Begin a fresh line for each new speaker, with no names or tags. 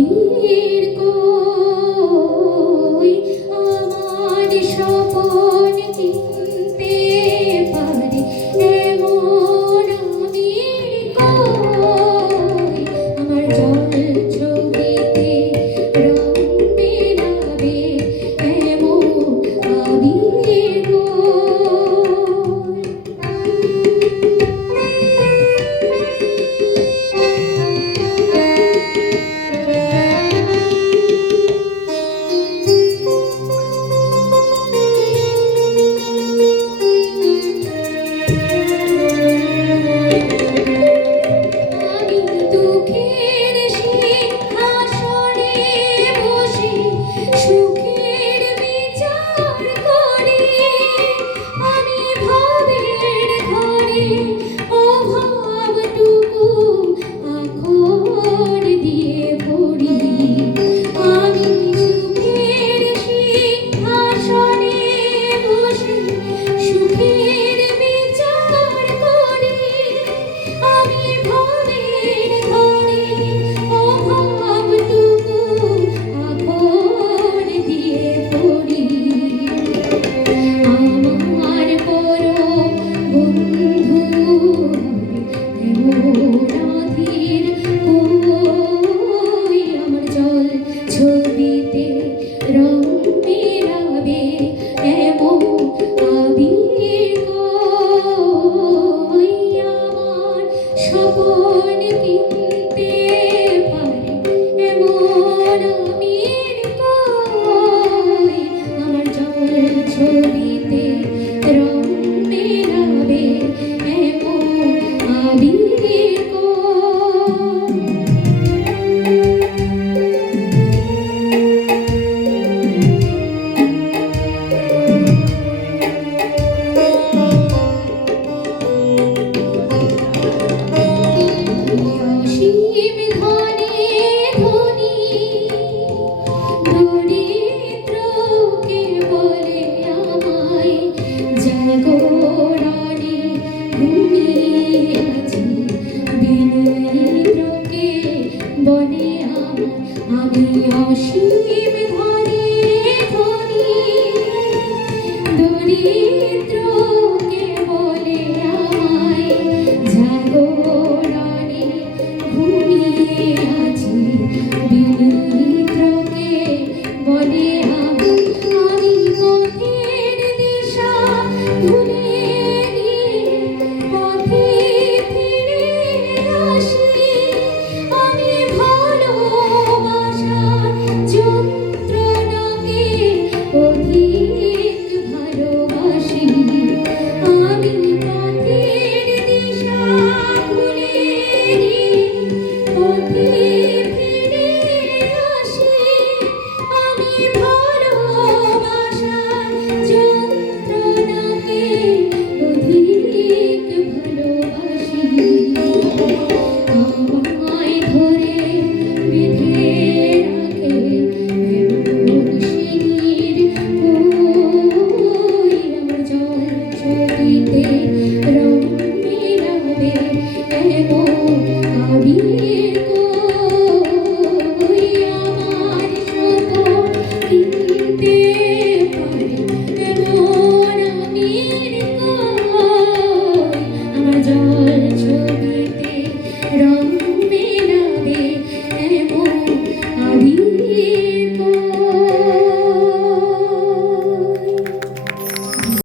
নদীর কই? আমার স্বপন
you.
জীবনে আমি অসীম